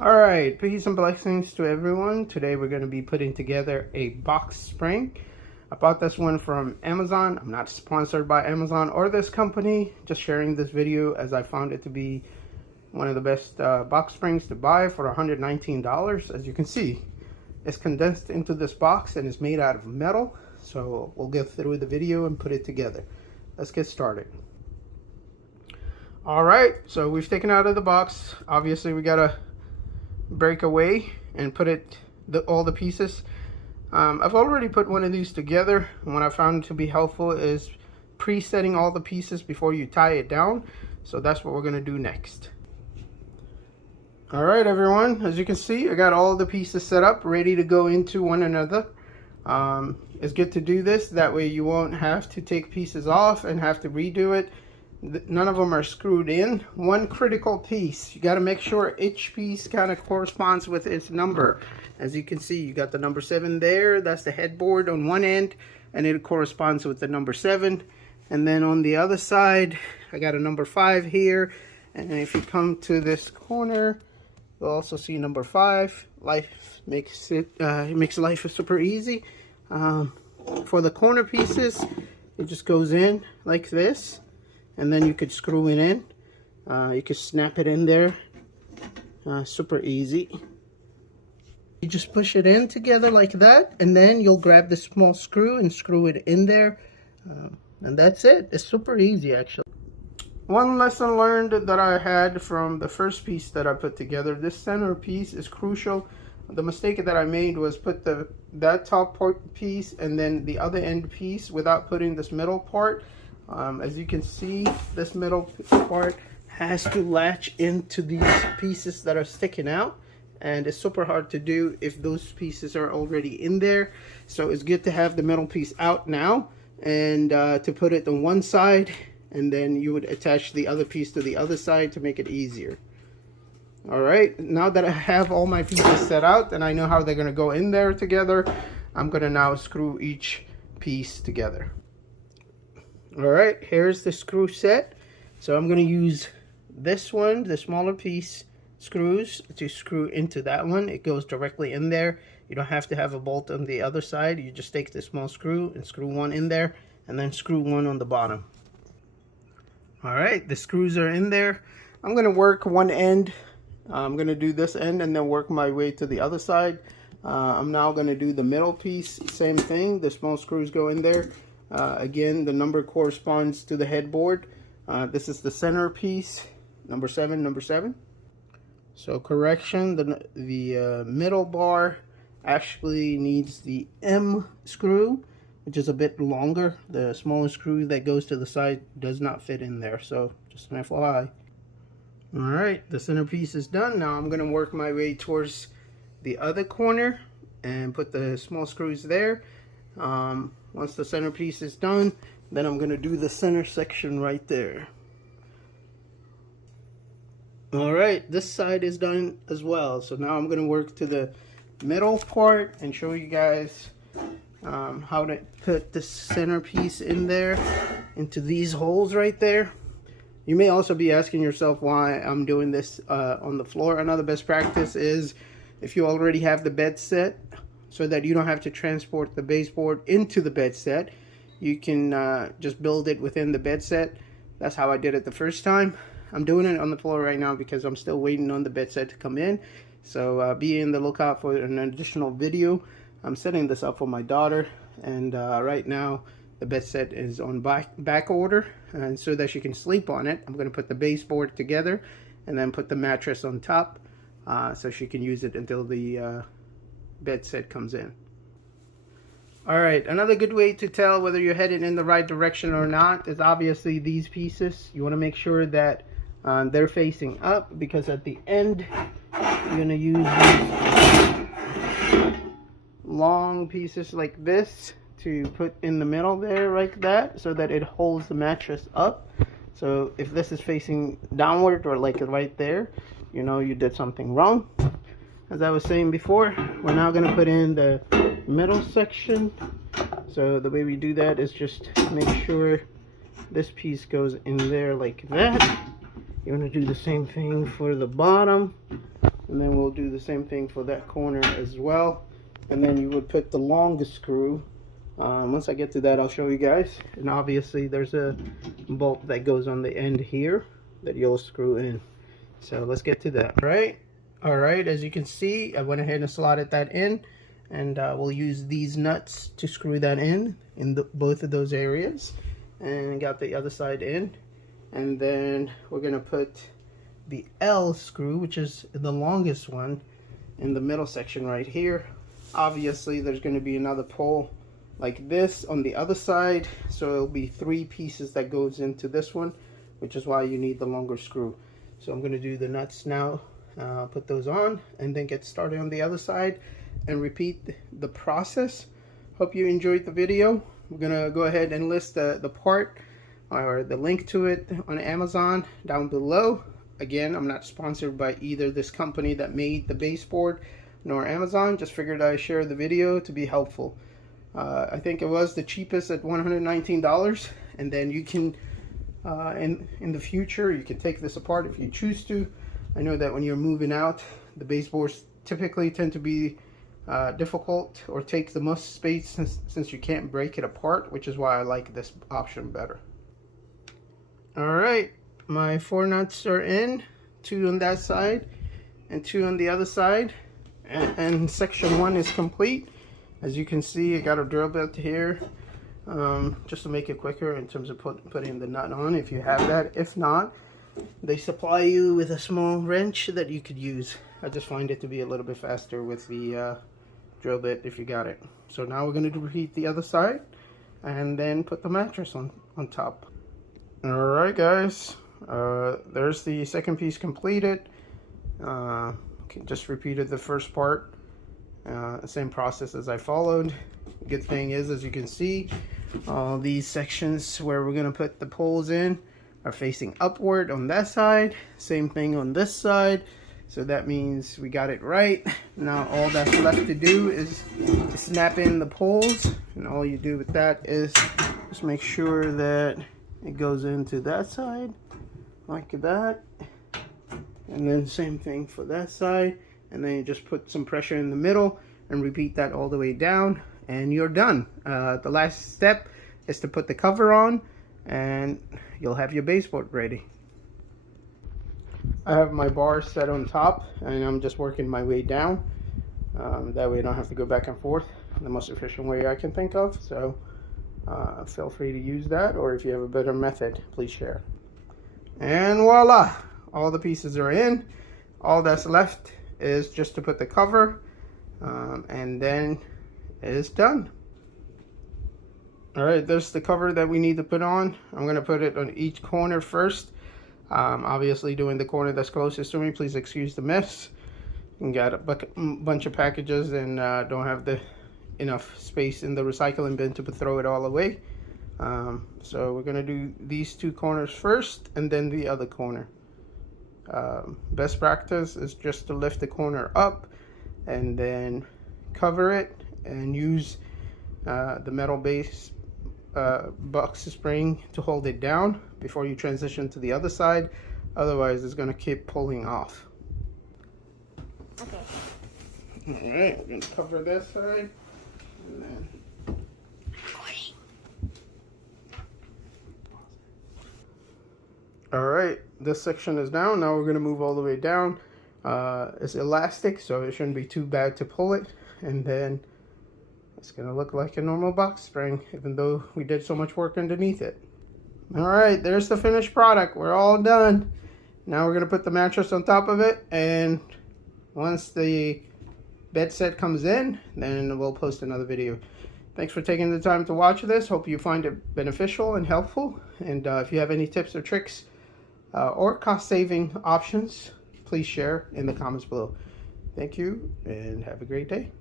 Alright, peace and blessings to everyone. Today we're going to be putting together a box spring. I bought this one from Amazon. I'm not sponsored by Amazon or this company. Just sharing this video as I found it to be one of the best box springs to buy for $119. As you can see, it's condensed into this box and it's made out of metal. So we'll go through the video and put it together. Let's get started. Alright, so we've taken out of the box. Obviously we gotta break away and put all the pieces. I've already put one of these together, and what I found to be helpful is pre-setting all the pieces before you tie it down. So that's what we're going to do next. Alright everyone, as you can see, I got all the pieces set up, ready to go into one another. It's good to do this, that way you won't have to take pieces off and have to redo it. None of them are screwed in. One critical piece, you got to make sure each piece kind of corresponds with its number. As you can see, you got the number 7 there. That's the headboard on one end, and it corresponds with the number 7. And then on the other side, I got a number 5 here. And if you come to this corner, you'll also see number 5. Life makes life super easy. For the corner pieces, it just goes in like this. And then you could screw it in. You could snap it in there. Super easy. You just push it in together like that, and then you'll grab the small screw and screw it in there. And that's it. It's super easy, actually. One lesson learned that I had from the first piece that I put together, this center piece is crucial. The mistake that I made was put that top piece and then the other end piece without putting this middle part. As you can see, this middle part has to latch into these pieces that are sticking out, and it's super hard to do if those pieces are already in there. So it's good to have the middle piece out now, and to put it on one side, and then you would attach the other piece to the other side to make it easier. Alright, now that I have all my pieces set out and I know how they're going to go in there together, I'm going to now screw each piece together. Alright, here's the screw set. So I'm going to use this one, the smaller piece screws, to screw into that one. It goes directly in there. You don't have to have a bolt on the other side. You just take the small screw and screw one in there, and then screw one on the bottom. Alright, the screws are in there. I'm going to work one end. I'm going to do this end and then work my way to the other side. I'm now going to do the middle piece. Same thing. The small screws go in there. Again, the number corresponds to the headboard. This is the center piece, number 7, number 7. So correction, the middle bar actually needs the M screw, which is a bit longer. The smaller screw that goes to the side does not fit in there, so just an FYI. Alright, the center piece is done. Now I'm going to work my way towards the other corner and put the small screws there. Once the center piece is done, then I'm going to do the center section right there. Alright, this side is done as well. So now I'm going to work to the middle part and show you guys how to put the center piece in there, into these holes right there. You may also be asking yourself why I'm doing this on the floor. Another best practice is if you already have the bed set, so that you don't have to transport the baseboard into the bed set, you can just build it within the bed set. That's how I did it the first time. I'm doing it on the floor right now because I'm still waiting on the bed set to come in. So be in the lookout for an additional video. I'm setting this up for my daughter, and right now the bed set is on back order, and so that she can sleep on it, I'm going to put the baseboard together and then put the mattress on top, so she can use it until the bed set comes in. Alright, another good way to tell whether you're headed in the right direction or not is obviously these pieces. You want to make sure that they're facing up, because at the end you're going to use these long pieces like this to put in the middle there, like that, so that it holds the mattress up. So if this is facing downward, or like right there, you know you did something wrong. As I was saying before, we're now going to put in the middle section. So the way we do that is just make sure this piece goes in there like that. You want to do the same thing for the bottom. And then we'll do the same thing for that corner as well. And then you would put the longest screw. Once I get to that, I'll show you guys. And obviously there's a bolt that goes on the end here that you'll screw in. So let's get to that. All right, as you can see, I went ahead and slotted that in, and we'll use these nuts to screw that in both of those areas, and got the other side in. And then we're gonna put the L screw, which is the longest one, in the middle section right here. Obviously there's going to be another pole like this on the other side, so it'll be 3 pieces that goes into this one, which is why you need the longer screw. So I'm going to do the nuts now, put those on, and then get started on the other side and repeat the process. Hope you enjoyed the video. We're going to go ahead and list the part or the link to it on Amazon down below. Again, I'm not sponsored by either this company that made the baseboard nor Amazon. Just figured I'd share the video to be helpful. I think it was the cheapest at $119, and then you can in the future you can take this apart if you choose to. I know that when you're moving out, the baseboards typically tend to be difficult or take the most space since you can't break it apart, which is why I like this option better. Alright, my 4 nuts are in, 2 on that side and 2 on the other side, and section 1 is complete. As you can see, I got a drill bit here just to make it quicker in terms of putting the nut on if you have that. If not, they supply you with a small wrench that you could use. I just find it to be a little bit faster with the drill bit if you got it. So now we're going to repeat the other side and then put the mattress on top. Alright guys, there's the second piece completed. Just repeated the first part, same process as I followed. Good thing is, as you can see, all these sections where we're going to put the poles in are facing upward on that side, same thing on this side, so that means we got it right. Now all that's left to do is snap in the poles, and all you do with that is just make sure that it goes into that side like that, and then same thing for that side, and then you just put some pressure in the middle and repeat that all the way down, and you're done. The last step is to put the cover on, and you'll have your baseboard ready. I have my bar set on top, and I'm just working my way down. That way I don't have to go back and forth. The most efficient way I can think of. So feel free to use that, or if you have a better method, please share. And voila, all the pieces are in. All that's left is just to put the cover, and then it's done. Alright, there's the cover that we need to put on. I'm going to put it on each corner first. Obviously doing the corner that's closest to me, please excuse the mess. You got a bunch of packages and don't have enough space in the recycling bin to throw it all away. So we're going to do these 2 corners first and then the other corner. Best practice is just to lift the corner up and then cover it and use the metal base box spring to hold it down before you transition to the other side. Otherwise it's going to keep pulling off. Okay. Alright, we're going to cover that side and then alright, this section is down. Now we're going to move all the way down. It's elastic, so it shouldn't be too bad to pull it, and then it's going to look like a normal box spring, even though we did so much work underneath it. Alright, there's the finished product. We're all done. Now we're going to put the mattress on top of it, and once the bed set comes in, then we'll post another video. Thanks for taking the time to watch this. Hope you find it beneficial and helpful. And if you have any tips or tricks or cost-saving options, please share in the comments below. Thank you, and have a great day.